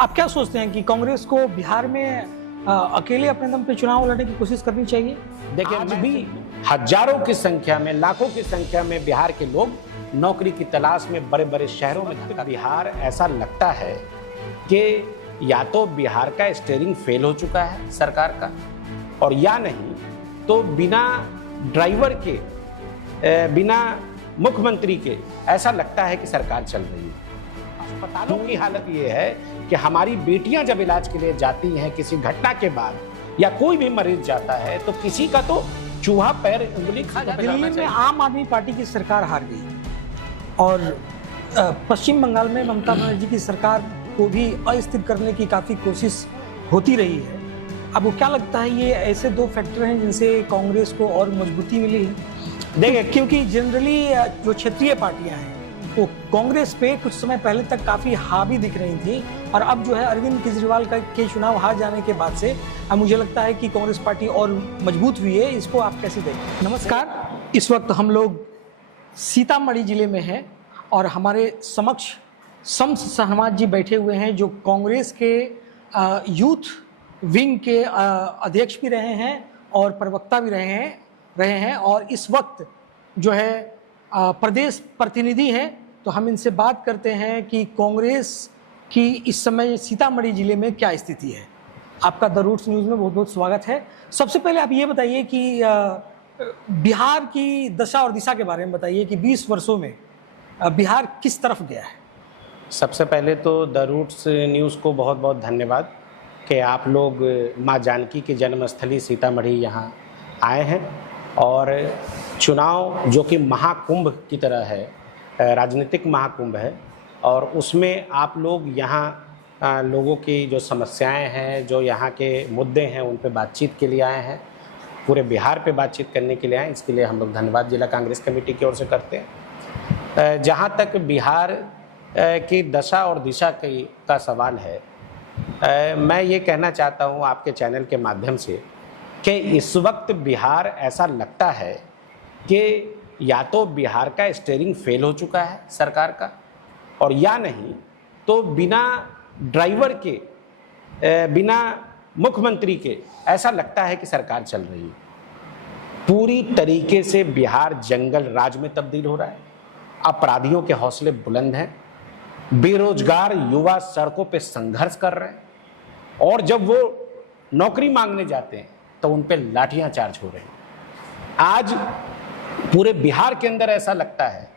आप क्या सोचते हैं कि कांग्रेस को बिहार में अकेले अपने दम पे चुनाव लड़ने की कोशिश करनी चाहिए? देखिए, आज भी हजारों की संख्या में, लाखों की संख्या में बिहार के लोग नौकरी की तलाश में बड़े बड़े शहरों में धक्का। बिहार ऐसा लगता है कि या तो बिहार का स्टीयरिंग फेल हो चुका है सरकार का, और या नहीं तो बिना ड्राइवर के, बिना मुख्यमंत्री के ऐसा लगता है कि सरकार चल रही है। अस्पतालों की हालत ये है कि हमारी बेटियां जब इलाज के लिए जाती हैं किसी घटना के बाद, या कोई भी मरीज जाता है, तो किसी का तो चूहा पैर उंगली खा जाता है। दिल्ली में आम आदमी पार्टी की सरकार हार गई और पश्चिम बंगाल में ममता बनर्जी की सरकार को भी अस्थिर करने की काफ़ी कोशिश होती रही है। अब वो क्या लगता है, ये ऐसे दो फैक्टर हैं जिनसे कांग्रेस को और मजबूती मिली है? देखिए, क्योंकि जनरली जो क्षेत्रीय पार्टियां हैं वो कांग्रेस पे कुछ समय पहले तक काफ़ी हावी दिख रही थी, और अब जो है अरविंद केजरीवाल के चुनाव हार जाने के बाद से अब मुझे लगता है कि कांग्रेस पार्टी और मजबूत हुई है। इसको आप कैसे देखते हैं? नमस्कार, इस वक्त हम लोग सीतामढ़ी जिले में हैं और हमारे समक्ष शम्स शहनवाज जी बैठे हुए हैं, जो कांग्रेस के यूथ विंग के अध्यक्ष भी रहे हैं और प्रवक्ता भी रहे हैं और इस वक्त जो है प्रदेश प्रतिनिधि हैं। तो हम इनसे बात करते हैं कि कांग्रेस की इस समय सीतामढ़ी जिले में क्या स्थिति है। आपका द रूट्स न्यूज़ में बहुत बहुत स्वागत है। सबसे पहले आप ये बताइए कि बिहार की दशा और दिशा के बारे में बताइए कि 20 वर्षों में बिहार किस तरफ गया है। सबसे पहले तो द रूट्स न्यूज़ को बहुत बहुत धन्यवाद कि आप लोग माँ जानकी की जन्मस्थली सीतामढ़ी यहाँ आए हैं, और चुनाव जो कि महाकुंभ की तरह है, राजनीतिक महाकुंभ है, और उसमें आप लोग यहाँ लोगों की जो समस्याएं हैं, जो यहाँ के मुद्दे हैं, उन पे बातचीत के लिए आए हैं, पूरे बिहार पे बातचीत करने के लिए आए। इसके लिए हम लोग धन्यवाद जिला कांग्रेस कमेटी की ओर से करते हैं। जहाँ तक बिहार की दशा और दिशा का सवाल है, मैं ये कहना चाहता हूँ आपके चैनल के माध्यम से कि इस वक्त बिहार ऐसा लगता है कि या तो बिहार का स्टीयरिंग फेल हो चुका है सरकार का, और या नहीं तो बिना ड्राइवर के, बिना मुख्यमंत्री के ऐसा लगता है कि सरकार चल रही है। पूरी तरीके से बिहार जंगल राज में तब्दील हो रहा है। अपराधियों के हौसले बुलंद हैं, बेरोजगार युवा सड़कों पे संघर्ष कर रहे हैं, और जब वो नौकरी मांगने जाते हैं तो उन पे लाठियां चार्ज हो रहे हैं। आज पूरे बिहार के अंदर ऐसा लगता है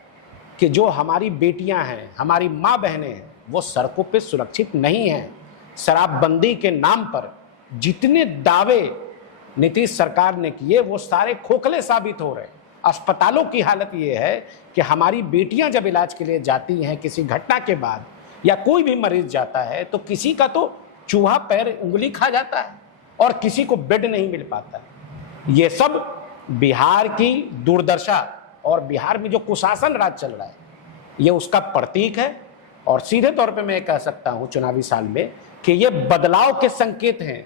कि जो हमारी बेटियां हैं, हमारी माँ बहनें हैं, वो सड़कों पे सुरक्षित नहीं हैं। शराबबंदी के नाम पर जितने दावे नीतीश सरकार ने किए वो सारे खोखले साबित हो रहे हैं। अस्पतालों की हालत ये है कि हमारी बेटियां जब इलाज के लिए जाती हैं किसी घटना के बाद, या कोई भी मरीज जाता है, तो किसी का तो चूहा पैर उंगली खा जाता है और किसी को बेड नहीं मिल पाता है। ये सब बिहार की दुर्दशा और बिहार में जो कुशासन राज चल रहा है, ये उसका प्रतीक है। और सीधे तौर पे मैं कह सकता हूं चुनावी साल में कि ये बदलाव के संकेत हैं।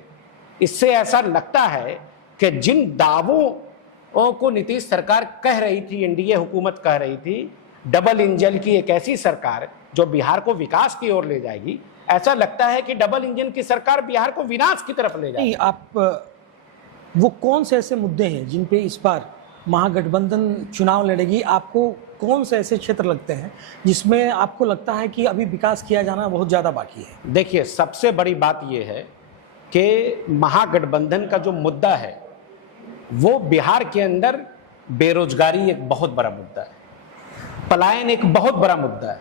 इससे ऐसा लगता है कि जिन दावों को नीतीश सरकार कह रही थी, एनडीए हुकूमत कह रही थी, डबल इंजन की एक ऐसी सरकार जो बिहार को विकास की ओर ले जाएगी, ऐसा लगता है कि डबल इंजन की सरकार बिहार को विनाश की तरफ ले जाएगी। आप वो कौन से ऐसे मुद्दे हैं जिन पे इस बार महागठबंधन चुनाव लड़ेगी? आपको कौन से ऐसे क्षेत्र लगते हैं जिसमें आपको लगता है कि अभी विकास किया जाना बहुत ज़्यादा बाकी है? देखिए, सबसे बड़ी बात यह है कि महागठबंधन का जो मुद्दा है वो बिहार के अंदर बेरोजगारी एक बहुत बड़ा मुद्दा है, पलायन एक बहुत बड़ा मुद्दा है।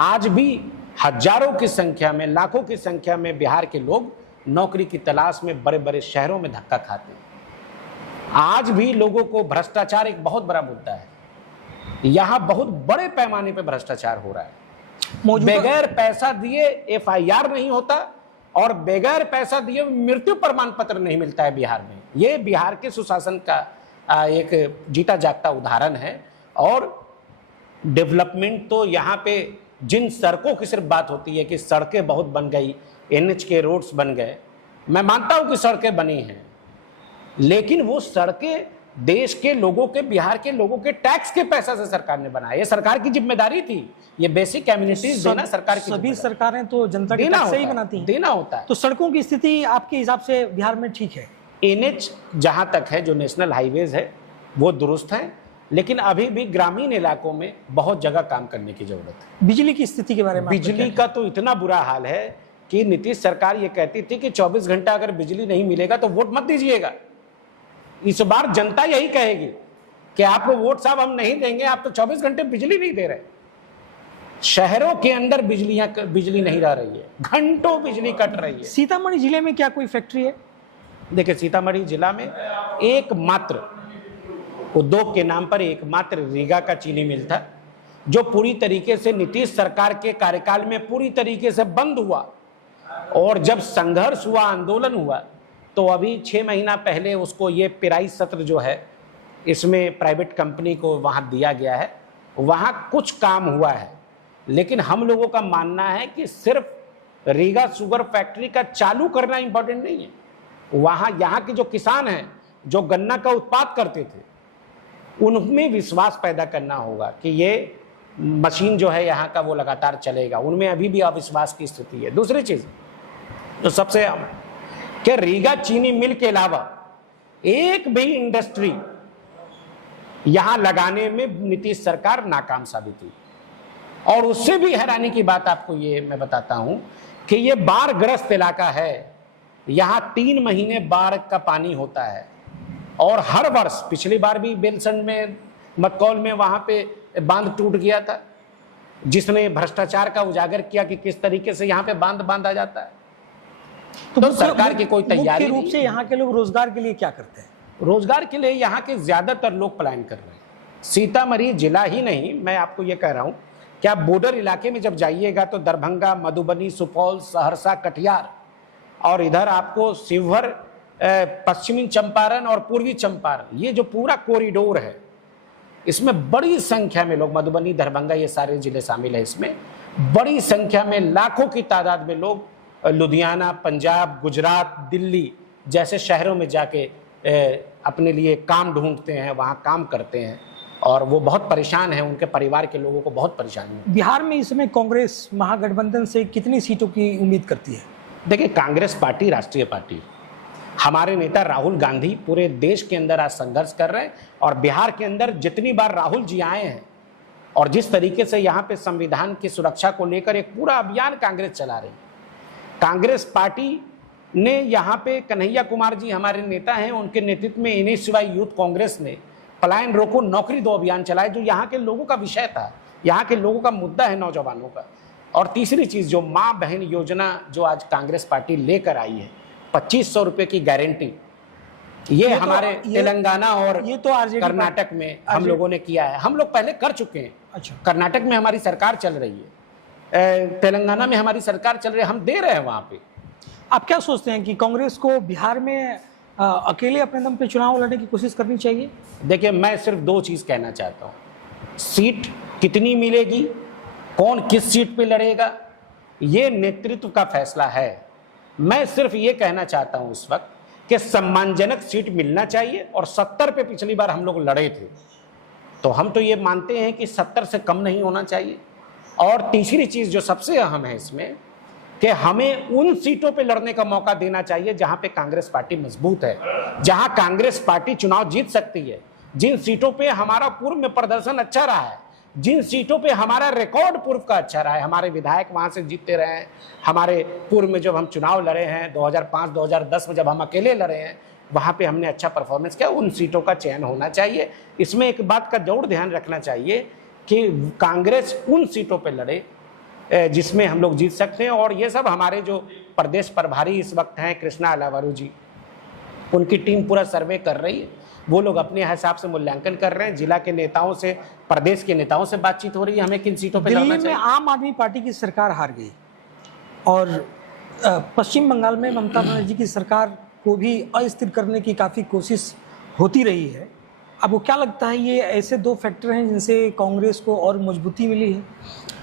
आज भी हजारों की संख्या में, लाखों की संख्या में बिहार के लोग नौकरी की तलाश में बड़े बड़े शहरों में धक्का खाते हैं। आज भी लोगों को भ्रष्टाचार एक बहुत बड़ा मुद्दा है। यहाँ बहुत बड़े पैमाने पे भ्रष्टाचार हो रहा है। बगैर पैसा दिए एफआईआर नहीं होता, और बगैर पैसा दिए मृत्यु प्रमाण पत्र नहीं मिलता है बिहार में। ये बिहार के सुशासन का एक जीता जागता उदाहरण है। और डेवलपमेंट तो यहाँ पे जिन सड़कों की सिर्फ बात होती है कि सड़कें बहुत बन गई, एनएच के रोड्स बन गए, मैं मानता हूं कि सड़कें बनी हैं, लेकिन वो सड़कें देश के लोगों के, बिहार के लोगों के टैक्स के पैसा से सरकार ने बनाया। ये सरकार की जिम्मेदारी थी, ये बेसिक कम्युनिटीज देना सरकार की सभी सरकारें तो जनता के टैक्स से ही बनाती हैं, देना होता है। तो सड़कों की स्थिति आपके हिसाब से बिहार में ठीक है? एनएच जहां तक है, जो नेशनल हाईवेज है, वो दुरुस्त है, लेकिन अभी भी ग्रामीण इलाकों में बहुत जगह काम करने की जरूरत है। बिजली की स्थिति के बारे में बिजली का तो इतना बुरा हाल है कि नीतीश सरकार ये कहती थी कि 24 घंटा अगर बिजली नहीं मिलेगा तो वोट मत दीजिएगा। इस बार जनता यही कहेगी कि आपको वोट साहब हम नहीं देंगे, आप तो 24 घंटे बिजली नहीं दे रहे। शहरों के अंदर बिजली नहीं रह रही है, घंटों बिजली कट रही है। सीतामढ़ी जिले में क्या कोई फैक्ट्री है? देखिए, सीतामढ़ी जिला में एकमात्र उद्योग के नाम पर एकमात्र रीगा का चीनी मिल था, जो पूरी तरीके से नीतीश सरकार के कार्यकाल में पूरी तरीके से बंद हुआ। और जब संघर्ष हुआ, आंदोलन हुआ, तो अभी 6 महीना पहले उसको ये पिराई सत्र जो है, इसमें प्राइवेट कंपनी को वहाँ दिया गया है। वहाँ कुछ काम हुआ है, लेकिन हम लोगों का मानना है कि सिर्फ रीगा शुगर फैक्ट्री का चालू करना इंपॉर्टेंट नहीं है। वहाँ यहाँ के जो किसान हैं, जो गन्ना का उत्पाद करते थे, उनमें विश्वास पैदा करना होगा कि ये मशीन जो है यहाँ का वो लगातार चलेगा। उनमें अभी भी अविश्वास की स्थिति है। दूसरी चीज जो सबसे आम कि रीगा चीनी मिल के अलावा एक भी इंडस्ट्री यहां लगाने में नीतीश सरकार नाकाम साबित हुई। और उससे भी हैरानी की बात आपको ये मैं बताता हूं कि ये बाढ़ग्रस्त इलाका है, यहां 3 महीने बाढ़ का पानी होता है। और हर वर्ष, पिछली बार भी बेलसंड में, मतकौल में, वहां पे बांध टूट गया था, जिसने भ्रष्टाचार का उजागर किया कि किस तरीके से यहाँ पे बांध बांधा जाता है। तो सरकार की कोई तैयारी मुख्य रूप से यहाँ के लोग रोजगार के लिए क्या करते हैं? रोजगार के लिए यहाँ के ज्यादातर लोग पलायन कर रहे हैं। सीतामढ़ी जिला ही नहीं, मैं आपको ये कह रहा हूँ कि आप बॉर्डर इलाके में जब जाइएगा तो दरभंगा, मधुबनी, सुपौल, सहरसा, कटिहार, और इधर आपको शिवहर, पश्चिमी चंपारण और पूर्वी चंपारण, ये जो पूरा कॉरिडोर है, इसमें बड़ी संख्या में लोग, मधुबनी, दरभंगा, ये सारे जिले शामिल है इसमें, बड़ी संख्या में, लाखों की तादाद में लोग लुधियाना, पंजाब, गुजरात, दिल्ली जैसे शहरों में जाके अपने लिए काम ढूंढते हैं, वहाँ काम करते हैं, और वो बहुत परेशान हैं। उनके परिवार के लोगों को बहुत परेशानी है। बिहार में इस समय कांग्रेस महागठबंधन से कितनी सीटों की उम्मीद करती है? देखिए, कांग्रेस पार्टी राष्ट्रीय पार्टी, हमारे नेता राहुल गांधी पूरे देश के अंदर आज संघर्ष कर रहे हैं। और बिहार के अंदर जितनी बार राहुल जी आए हैं और जिस तरीके से यहाँ पे संविधान की सुरक्षा को लेकर एक पूरा अभियान कांग्रेस चला रही है। कांग्रेस पार्टी ने यहाँ पे कन्हैया कुमार जी हमारे नेता हैं, उनके नेतृत्व में इन्हीं सिवाय यूथ कांग्रेस ने पलायन रोको नौकरी दो अभियान चलाए, जो यहाँ के लोगों का विषय था, यहाँ के लोगों का मुद्दा है, नौजवानों का। और तीसरी चीज, जो माँ बहन योजना जो आज कांग्रेस पार्टी लेकर आई है, 2500 रुपए की गारंटी, ये हमारे तेलंगाना और ये तो कर्नाटक में हम लोगों ने किया है। हम लोग पहले कर चुके हैं। अच्छा, कर्नाटक में हमारी सरकार चल रही है, तेलंगाना में हमारी सरकार चल रही है, हम दे रहे हैं वहां पे। आप क्या सोचते हैं कि कांग्रेस को बिहार में अकेले अपने दम पे चुनाव लड़ने की कोशिश करनी चाहिए? देखिए, मैं सिर्फ 2 चीज कहना चाहता हूँ। सीट कितनी मिलेगी, कौन किस सीट पे लड़ेगा, ये नेतृत्व का फैसला है। मैं सिर्फ ये कहना चाहता हूं इस वक्त कि सम्मानजनक सीट मिलना चाहिए। और 70 पे पिछली बार हम लोग लड़े थे, तो हम तो ये मानते हैं कि 70 से कम नहीं होना चाहिए। और तीसरी चीज जो सबसे अहम है इसमें, कि हमें उन सीटों पे लड़ने का मौका देना चाहिए जहां पे कांग्रेस पार्टी मजबूत है, जहां कांग्रेस पार्टी चुनाव जीत सकती है, जिन सीटों पे हमारा पूर्व में प्रदर्शन अच्छा रहा है, जिन सीटों पे हमारा रिकॉर्ड पूर्व का अच्छा रहा है, हमारे विधायक वहां से जीतते रहे हैं। हमारे पूर्व में जब हम चुनाव लड़े हैं 2005-2010 में, जब हम अकेले लड़े हैं, वहां पे हमने अच्छा परफॉर्मेंस किया, उन सीटों का चयन होना चाहिए। इसमें एक बात का जरूर ध्यान रखना चाहिए कि कांग्रेस उन सीटों पर लड़े जिसमें हम लोग जीत सकते हैं। और ये सब हमारे जो प्रदेश प्रभारी इस वक्त हैं, कृष्णा अलावारू जी, उनकी टीम पूरा सर्वे कर रही है। वो लोग अपने हिसाब से मूल्यांकन कर रहे हैं। जिला के नेताओं से, प्रदेश के नेताओं से बातचीत हो रही है, हमें किन सीटों पे लड़ना चाहिए। दिल्ली में आम आदमी पार्टी की सरकार हार गई और पश्चिम बंगाल में ममता बनर्जी की सरकार को भी अस्थिर करने की काफ़ी कोशिश होती रही है। आपको क्या लगता है, ये ऐसे 2 फैक्टर हैं जिनसे कांग्रेस को और मजबूती मिली है?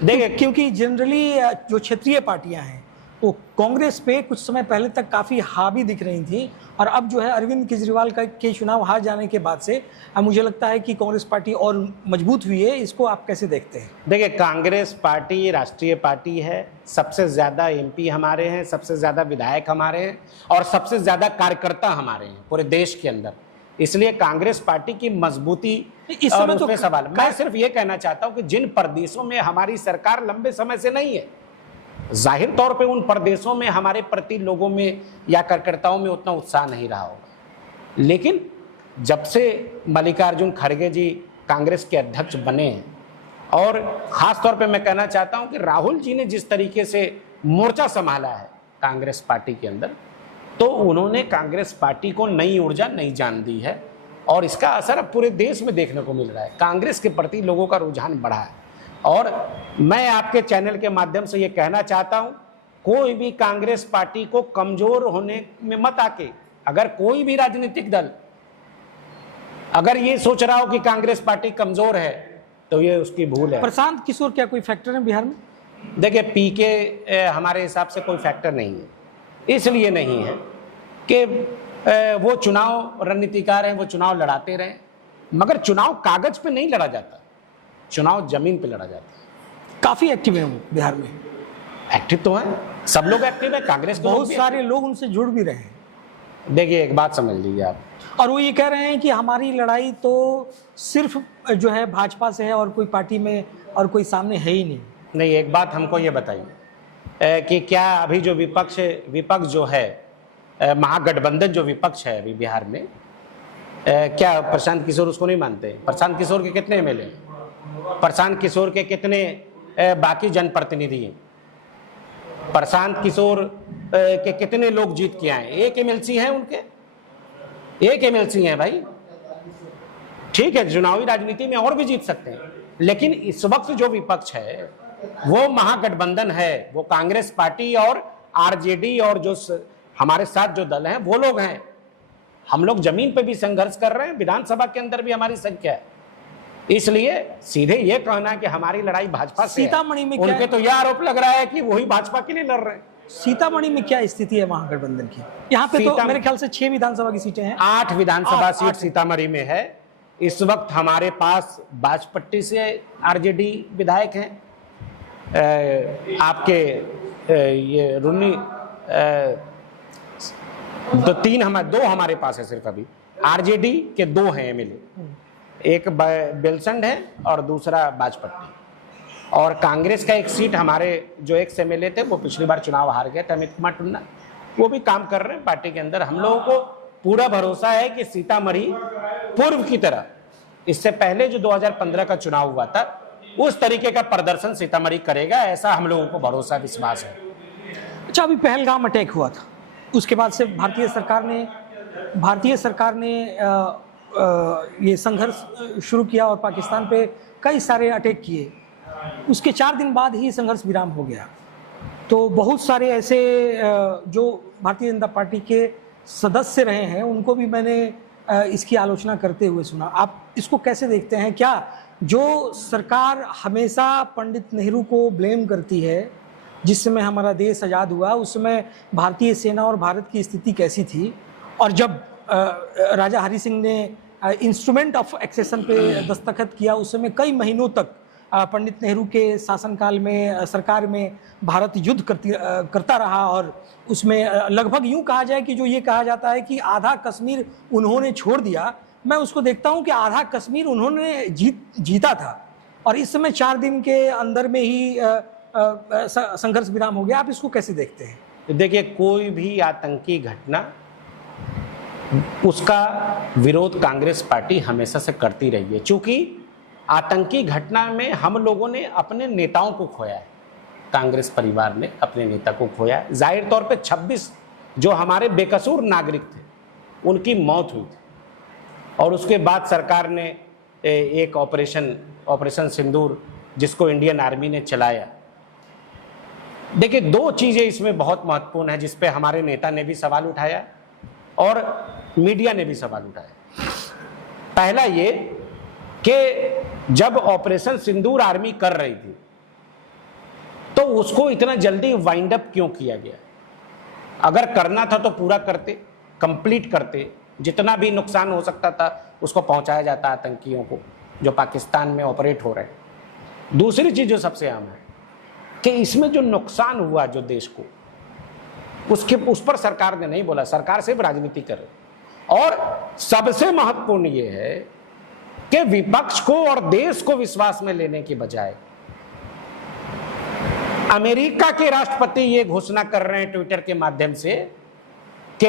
देखिए, क्योंकि जनरली जो क्षेत्रीय पार्टियां हैं वो कांग्रेस पे कुछ समय पहले तक काफ़ी हावी दिख रही थी, और अब जो है अरविंद केजरीवाल के चुनाव हार जाने के बाद से अब मुझे लगता है कि कांग्रेस पार्टी और मजबूत हुई है। इसको आप कैसे देखते हैं? देखिए, कांग्रेस पार्टी राष्ट्रीय पार्टी है, सबसे ज़्यादा एमपी हमारे हैं, सबसे ज़्यादा विधायक हमारे हैं और सबसे ज़्यादा कार्यकर्ता हमारे हैं पूरे देश के अंदर। इसलिए कांग्रेस पार्टी की मजबूती इस और समय तो उसमें सवाल, मैं सिर्फ ये कहना चाहता हूं कि जिन प्रदेशों में हमारी सरकार लंबे समय से नहीं है, जाहिर तौर पे उन प्रदेशों में हमारे प्रति लोगों में या कार्यकर्ताओं में उतना उत्साह नहीं रहा होगा, लेकिन जब से मल्लिकार्जुन खड़गे जी कांग्रेस के अध्यक्ष बने हैं, और खास तौर पे मैं कहना चाहता हूं कि राहुल जी ने जिस तरीके से मोर्चा संभाला है कांग्रेस पार्टी के अंदर, तो उन्होंने कांग्रेस पार्टी को नई ऊर्जा, नई जान दी है, और इसका असर अब पूरे देश में देखने को मिल रहा है। कांग्रेस के प्रति लोगों का रुझान बढ़ा है, और मैं आपके चैनल के माध्यम से ये कहना चाहता हूं, कोई भी कांग्रेस पार्टी को कमजोर होने में मत आके, अगर कोई भी राजनीतिक दल अगर ये सोच रहा हो कि कांग्रेस पार्टी कमजोर है, तो ये उसकी भूल है। प्रशांत किशोर क्या कोई फैक्टर है बिहार में? देखिए, पीके हमारे हिसाब से कोई फैक्टर नहीं है, इसलिए नहीं है कि वो चुनाव रणनीतिकार हैं, वो चुनाव लड़ाते रहे, मगर चुनाव कागज पे नहीं लड़ा जाता, चुनाव जमीन पे लड़ा जाता है। काफी एक्टिव है वो बिहार में। एक्टिव तो है, सब लोग एक्टिव है, कांग्रेस के बहुत सारे लोग उनसे जुड़ भी रहे हैं। देखिए, एक बात समझ लीजिए आप, और वो ये कह रहे हैं कि हमारी लड़ाई तो सिर्फ जो है भाजपा से है, और कोई पार्टी में और कोई सामने है ही नहीं। नहीं, एक बात हमको ये बताइए कि क्या अभी जो विपक्ष जो है, महागठबंधन जो विपक्ष है अभी बिहार में, क्या प्रशांत किशोर उसको नहीं मानते? प्रशांत किशोर के कितने एमएलए हैं? प्रशांत किशोर के कितने बाकी जनप्रतिनिधि हैं? प्रशांत किशोर के कितने लोग जीत के आए? एक एमएलसी हैं उनके, एक एमएलसी हैं भाई। ठीक है, चुनावी राजनीति में और भी जीत सकते हैं, लेकिन इस वक्त जो विपक्ष है वो महागठबंधन है, वो कांग्रेस पार्टी और आरजेडी और जो हमारे साथ जो दल हैं वो लोग हैं। हम लोग जमीन पे भी संघर्ष कर रहे हैं, विधानसभा के अंदर भी हमारी संख्या है, इसलिए सीधे ये कहना कि हमारी लड़ाई भाजपा से सीतामढ़ी में उनके तो यह आरोप लग रहा है कि वही भाजपा के लिए लड़ रहे हैं। सीतामढ़ी में क्या स्थिति है महागठबंधन की? यहाँ पे तो मेरे ख्याल से 6 विधानसभा की सीटें हैं, 8 विधानसभा सीट सीतामढ़ी में है। इस वक्त हमारे पास बाजपट्टी से आरजेडी विधायक हैं, आपके ये रुन्नी, तो 2 हमारे पास है सिर्फ अभी, आरजेडी के 2 हैं एमएलए, एक बेलसंड है और दूसरा बाजपट्टी, और कांग्रेस का एक सीट हमारे जो एक एमएलए थे वो पिछली बार चुनाव हार गए थे, अमित कुमार टुन्ना, वो भी काम कर रहे हैं पार्टी के अंदर। हम लोगों को पूरा भरोसा है कि सीतामढ़ी पूर्व की तरह, इससे पहले जो 2015 का चुनाव हुआ था उस तरीके का प्रदर्शन सीतामढ़ी करेगा, ऐसा हम लोगों को भरोसा विश्वास है। अच्छा, अभी पहलगाम अटैक हुआ था, उसके बाद से भारतीय सरकार ने ये संघर्ष शुरू किया और पाकिस्तान पे कई सारे अटैक किए। उसके 4 दिन बाद ही संघर्ष विराम हो गया। तो बहुत सारे ऐसे जो भारतीय जनता पार्टी के सदस्य रहे हैं उनको भी मैंने इसकी आलोचना करते हुए सुना। आप इसको कैसे देखते हैं? क्या जो सरकार हमेशा पंडित नेहरू को ब्लेम करती है, जिस समय हमारा देश आज़ाद हुआ उस समय भारतीय सेना और भारत की स्थिति कैसी थी, और जब राजा हरि सिंह ने इंस्ट्रूमेंट ऑफ एक्सेशन पे दस्तखत किया उस समय कई महीनों तक पंडित नेहरू के शासनकाल में सरकार में भारत युद्ध करता रहा, और उसमें लगभग यूं कहा जाए कि जो ये कहा जाता है कि आधा कश्मीर उन्होंने छोड़ दिया, मैं उसको देखता हूं कि आधा कश्मीर उन्होंने जीता था, और इस समय 4 दिन के अंदर में ही संघर्ष विराम हो गया। आप इसको कैसे देखते हैं? देखिए, कोई भी आतंकी घटना उसका विरोध कांग्रेस पार्टी हमेशा से करती रही है, क्योंकि आतंकी घटना में हम लोगों ने अपने नेताओं को खोया है, कांग्रेस परिवार ने अपने नेता को खोया है। जाहिर तौर पे 26 जो हमारे बेकसूर नागरिक थे उनकी मौत हुई थी, और उसके बाद सरकार ने एक ऑपरेशन सिंदूर जिसको इंडियन आर्मी ने चलाया। देखिए, 2 चीज़ें इसमें बहुत महत्वपूर्ण है जिस पे हमारे नेता ने भी सवाल उठाया और मीडिया ने भी सवाल उठाया। पहला ये कि जब ऑपरेशन सिंदूर आर्मी कर रही थी तो तो उसको इतना जल्दी वाइंड अप क्यों किया गया? अगर करना था तो पूरा करते, कंप्लीट करते, जितना भी नुकसान हो सकता था उसको पहुंचाया जाता आतंकियों को जो पाकिस्तान में ऑपरेट हो रहे हैं। दूसरी चीज जो सबसे आम है कि इसमें जो नुकसान हुआ जो देश को, उस पर सरकार ने नहीं बोला, सरकार सिर्फ राजनीति कर रही। और सबसे महत्वपूर्ण ये है कि विपक्ष को और देश को विश्वास में लेने के बजाय अमेरिका के राष्ट्रपति ये घोषणा कर रहे हैं ट्विटर के माध्यम से कि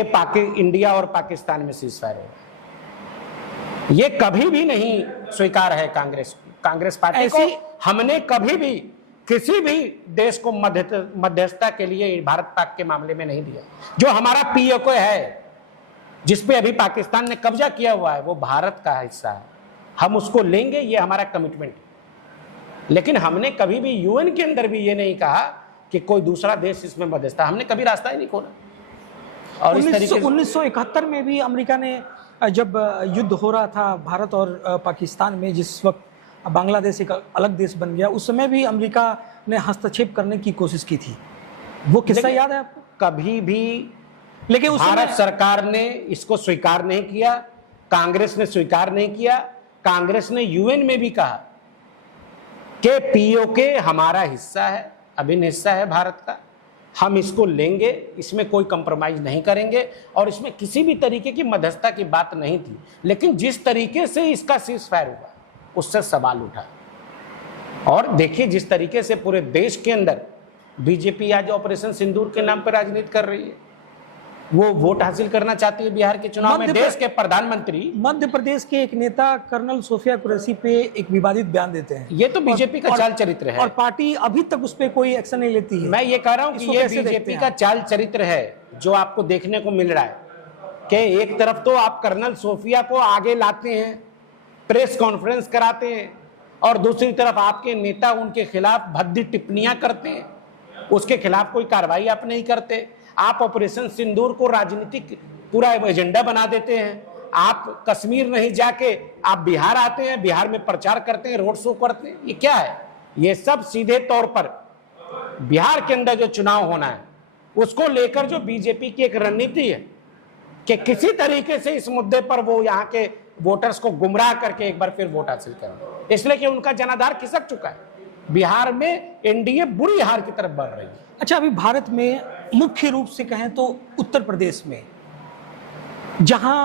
इंडिया और पाकिस्तान में सीजफायर होगा। ये कभी भी नहीं स्वीकार है कांग्रेस पार्टी को। हमने कभी भी किसी भी देश को मध्यस्थता के लिए भारत पाक के मामले में नहीं दिया। जो हमारा पीओके है, जिसपे अभी पाकिस्तान ने कब्जा किया हुआ है, वो भारत का हिस्सा है, हम उसको लेंगे, ये हमारा कमिटमेंट है। लेकिन हमने कभी भी यूएन के अंदर भी ये नहीं कहा कि कोई दूसरा देश इसमें मध्यस्थता, हमने कभी रास्ता ही नहीं खोला। और 1971 में भी अमेरिका ने, जब युद्ध हो रहा था भारत और पाकिस्तान में, जिस वक्त बांग्लादेश एक अलग देश बन गया, उस समय भी अमेरिका ने हस्तक्षेप करने की कोशिश की थी। वो किस्सा याद है आपको? कभी भी लेकिन उस भारत सरकार ने इसको स्वीकार नहीं किया, कांग्रेस ने स्वीकार नहीं किया। कांग्रेस ने यूएन में भी कहा कि पीओके हमारा हिस्सा है, अभिन्न हिस्सा है भारत का, हम इसको लेंगे, इसमें कोई कंप्रोमाइज नहीं करेंगे और इसमें किसी भी तरीके की मध्यस्थता की बात नहीं थी। लेकिन जिस तरीके से इसका सीजफायर हुआ उससे सवाल उठा। और देखिए जिस तरीके से पूरे देश के अंदर बीजेपी आज ऑपरेशन सिंदूर के नाम पर राजनीति कर रही है, वो वोट हासिल करना चाहती है बिहार के चुनाव में। देश के प्रधानमंत्री मध्य प्रदेश के एक नेता कर्नल सोफिया कुरैशी पे एक विवादित बयान देते हैं। ये तो बीजेपी का चाल चरित्र है और पार्टी अभी तक उस पर कोई एक्शन नहीं लेती है। मैं ये कह रहा हूं कि ये बीजेपी का चाल चरित्र है जो आपको देखने को मिल रहा है कि एक तरफ तो आप कर्नल सोफिया को आगे लाते हैं, प्रेस कॉन्फ्रेंस कराते हैं, और दूसरी तरफ आपके नेता उनके खिलाफ भद्दी टिप्पणियां करते हैं, उसके खिलाफ कोई कार्रवाई आप नहीं करते। आप ऑपरेशन सिंदूर को राजनीतिक पूरा एजेंडा बना देते हैं। आप कश्मीर नहीं जाके आप बिहार आते हैं, बिहार में प्रचार करते हैं, रोड शो करते हैं। ये क्या है? ये सब सीधे तौर पर बिहार के अंदर जो चुनाव होना है उसको लेकर जो बीजेपी की एक रणनीति है कि किसी तरीके से इस मुद्दे पर वो यहाँ के वोटर्स को गुमराह करके एक बार फिर वोट हासिल करें, इसलिए कि उनका जनाधार खिसक चुका है। बिहार में एनडीए बुरी हार की तरफ बढ़ रही है। अच्छा, अभी भारत में मुख्य रूप से कहें तो उत्तर प्रदेश में, जहां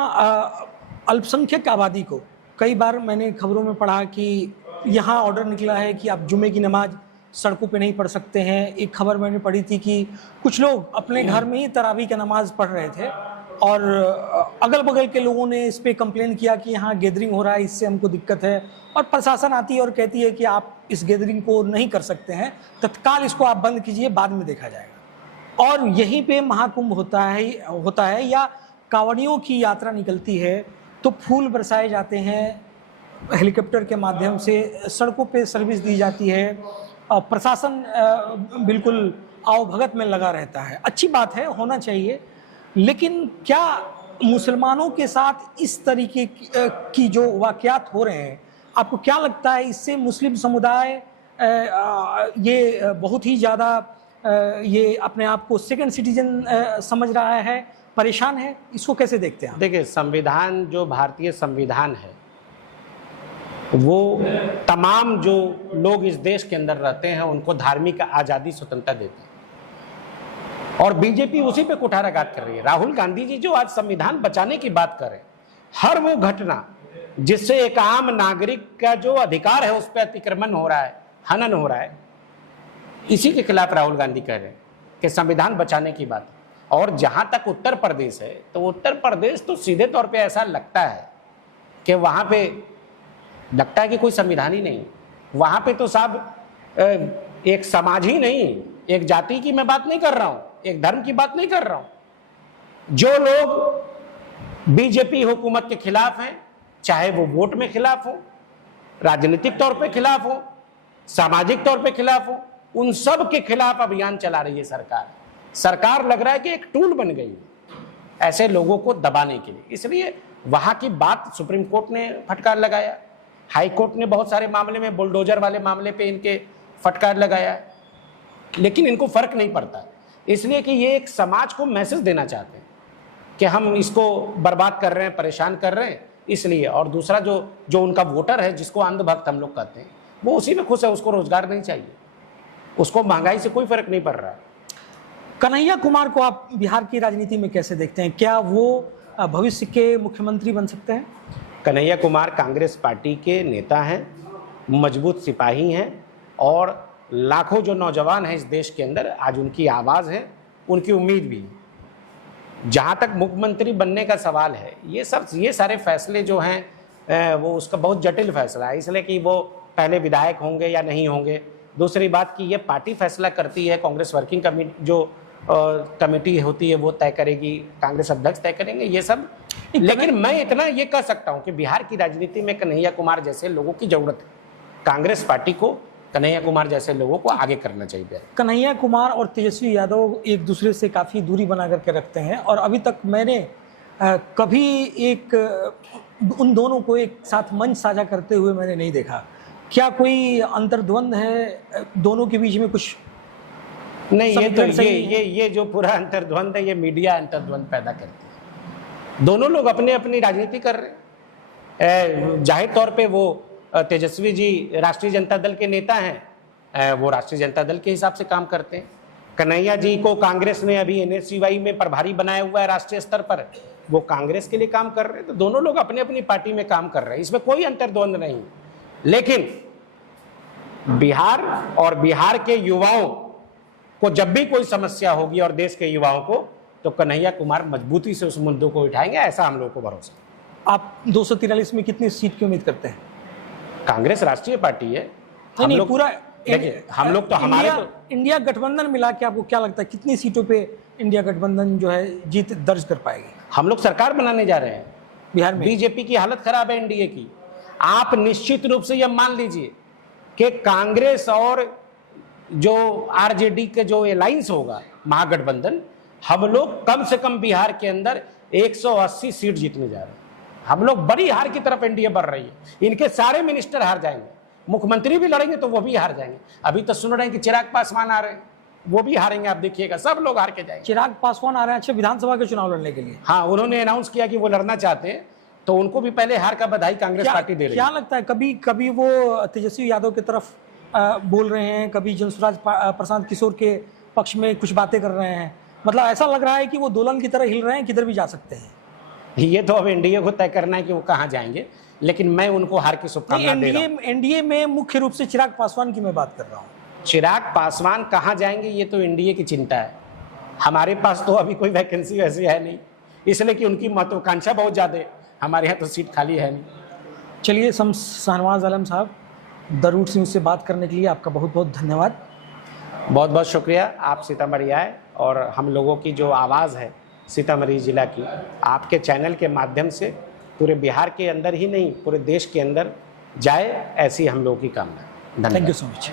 अल्पसंख्यक आबादी को, कई बार मैंने खबरों में पढ़ा कि यहां ऑर्डर निकला है कि आप जुमे की नमाज सड़कों पे नहीं पढ़ सकते हैं। एक खबर मैंने पढ़ी थी कि कुछ लोग अपने घर में ही तरावी का नमाज पढ़ रहे थे और अगल बगल के लोगों ने इस पे कंप्लेन किया कि यहाँ गैदरिंग हो रहा है, इससे हमको दिक्कत है। और प्रशासन आती है और कहती है कि आप इस गैदरिंग को नहीं कर सकते हैं, तत्काल इसको आप बंद कीजिए, बाद में देखा जाएगा। और यहीं पे महाकुंभ होता है या कांवड़ियों की यात्रा निकलती है तो फूल बरसाए जाते हैं, हेलीकॉप्टर के माध्यम से सड़कों पे सर्विस दी जाती है, प्रशासन बिल्कुल आवभगत में लगा रहता है। अच्छी बात है, होना चाहिए। लेकिन क्या मुसलमानों के साथ इस तरीके की जो वाकयात हो रहे हैं, आपको क्या लगता है इससे मुस्लिम समुदाय ये बहुत ही ज़्यादा ये अपने आप को सेकंड सिटीजन समझ रहा है, परेशान है? इसको कैसे देखते हैं? देखिए, संविधान जो भारतीय संविधान है वो तमाम जो लोग इस देश के अंदर रहते हैं उनको धार्मिक आज़ादी स्वतंत्रता देते हैं और बीजेपी उसी पे कुठाराघात कर रही है। राहुल गांधी जी जो आज संविधान बचाने की बात कर रहे हैं, हर वो घटना जिससे एक आम नागरिक का जो अधिकार है उस पर अतिक्रमण हो रहा है, हनन हो रहा है, इसी के खिलाफ राहुल गांधी कह रहे हैं कि संविधान बचाने की बात। और जहां तक उत्तर प्रदेश है तो उत्तर प्रदेश तो सीधे तौर पे ऐसा लगता है कि वहां पे लगता है कि कोई संविधान ही नहीं। वहां पे तो साहब एक समाज ही नहीं, एक जाति की मैं बात नहीं कर रहा हूं, एक धर्म की बात नहीं कर रहा हूं। जो लोग बीजेपी हुकूमत के खिलाफ हैं, चाहे वो वोट में खिलाफ हो, राजनीतिक तौर पे खिलाफ हो, सामाजिक तौर पे खिलाफ हो, उन सब के खिलाफ अभियान चला रही है सरकार लग रहा है कि एक टूल बन गई है ऐसे लोगों को दबाने के लिए। इसलिए वहां की बात सुप्रीम कोर्ट ने फटकार लगाया, हाई कोर्ट ने बहुत सारे मामले में, बुलडोजर वाले मामले पे इनके फटकार लगाया। लेकिन इनको फर्क नहीं पड़ता, इसलिए कि ये एक समाज को मैसेज देना चाहते हैं कि हम इसको बर्बाद कर रहे हैं, परेशान कर रहे हैं इसलिए। और दूसरा जो उनका वोटर है, जिसको अंधभक्त हम लोग कहते हैं, वो उसी में खुश है, उसको रोजगार नहीं चाहिए, उसको महंगाई से कोई फर्क नहीं पड़ रहा है। कन्हैया कुमार को आप बिहार की राजनीति में कैसे देखते हैं? क्या वो भविष्य के मुख्यमंत्री बन सकते हैं? कन्हैया कुमार कांग्रेस पार्टी के नेता हैं, मजबूत सिपाही हैं, और लाखों जो नौजवान हैं इस देश के अंदर, आज उनकी आवाज़ है, उनकी उम्मीद भी है। जहाँ तक मुख्यमंत्री बनने का सवाल है, ये सारे फैसले जो हैं वो उसका बहुत जटिल फैसला है, इसलिए कि वो पहले विधायक होंगे या नहीं होंगे। दूसरी बात कि ये पार्टी फैसला करती है, कांग्रेस वर्किंग कमेटी जो कमेटी होती है वो तय करेगी, कांग्रेस अध्यक्ष तय करेंगे ये सब। लेकिन मैं इतना ये कह सकता हूँ कि बिहार की राजनीति में कन्हैया कुमार जैसे लोगों की जरूरत है। कांग्रेस पार्टी को कन्हैया कुमार जैसे लोगों को आगे करना चाहिए। कन्हैया कुमार और तेजस्वी यादव एक दूसरे से काफ़ी दूरी बना करके रखते हैं, और अभी तक मैंने कभी उन दोनों को एक साथ मंच साझा करते हुए मैंने नहीं देखा। क्या कोई अंतर्द्वंद है दोनों के बीच में? कुछ नहीं, ये जो पूरा अंतर्द्वंद है, ये मीडिया अंतर्द्वंद पैदा करती है। दोनों लोग अपने अपनी राजनीति कर रहे हैं। जाहिर तौर पे वो तेजस्वी जी राष्ट्रीय जनता दल के नेता हैं, वो राष्ट्रीय जनता दल के हिसाब से काम करते हैं। कन्हैया जी को कांग्रेस ने अभी NSCY में प्रभारी बनाया हुआ है राष्ट्रीय स्तर पर, वो कांग्रेस के लिए काम कर रहे हैं। तो दोनों लोग अपने अपनी पार्टी में काम कर रहे हैं, इसमें कोई अंतर्द्वंद नहीं। लेकिन बिहार और बिहार के युवाओं को जब भी कोई समस्या होगी, और देश के युवाओं को, तो कन्हैया कुमार मजबूती से उस मुद्दों को उठाएंगे, ऐसा हम लोगों को भरोसा। आप 243 में कितनी सीट की उम्मीद करते हैं? कांग्रेस राष्ट्रीय पार्टी है, हम लोग पूरा हम लोग तो हमारे इंडिया गठबंधन मिला के आपको क्या लगता है कितनी सीटों पे इंडिया गठबंधन जो है जीत दर्ज कर पाएगी? हम लोग सरकार बनाने जा रहे हैं बिहार में। बीजेपी की हालत खराब है, एनडीए की। आप निश्चित रूप से यह मान लीजिए कि कांग्रेस और जो आरजेडी के जो अलायंस होगा, महागठबंधन, हम लोग कम से कम बिहार के अंदर 180 सीट जीतने जा रहे हैं। हम लोग बड़ी हार की तरफ एनडीए बढ़ रही है। इनके सारे मिनिस्टर हार जाएंगे, मुख्यमंत्री भी लड़ेंगे तो वो भी हार जाएंगे। अभी तो सुन रहे हैं कि चिराग पासवान आ रहे हैं, वो भी हारेंगे, आप देखिएगा, सब लोग हार के जाएंगे। चिराग पासवान आ रहे हैं? अच्छा, विधानसभा के चुनाव लड़ने के लिए? हाँ, उन्होंने अनाउंस किया कि वो लड़ना चाहते हैं, तो उनको भी पहले हार का बधाई कांग्रेस पार्टी दे रही है। क्या लगता है, कभी वो तेजस्वी यादव की तरफ बोल रहे हैं, कभी जनसुराज प्रशांत किशोर के पक्ष में कुछ बातें कर रहे हैं? मतलब ऐसा लग रहा है कि वो दोलन की तरह हिल रहे हैं, किधर भी जा सकते हैं। ये तो अब एनडीए को तय करना है कि वो कहाँ जाएंगे, लेकिन मैं उनको हार की शुभकामना दे रहा हूं। एनडीए में मुख्य रूप से चिराग पासवान की मैं बात कर रहा हूँ। चिराग पासवान कहाँ जाएंगे ये तो एनडीए की चिंता है। हमारे पास तो अभी कोई वैकेंसी वैसी है नहीं, इसलिए कि उनकी महत्वाकांक्षा बहुत ज़्यादा है, हमारे यहाँ तो सीट खाली है नहीं। चलिए, शाहनवाज आलम साहब, द रूट्स न्यूज़ से बात करने के लिए आपका बहुत बहुत धन्यवाद। बहुत बहुत शुक्रिया, आप सीतामढ़ी आए और हम लोगों की जो आवाज़ है सीतामढ़ी जिला की, आपके चैनल के माध्यम से पूरे बिहार के अंदर ही नहीं, पूरे देश के अंदर जाए, ऐसी हम लोगों की कामना। धन्यवाद। Thank you so much.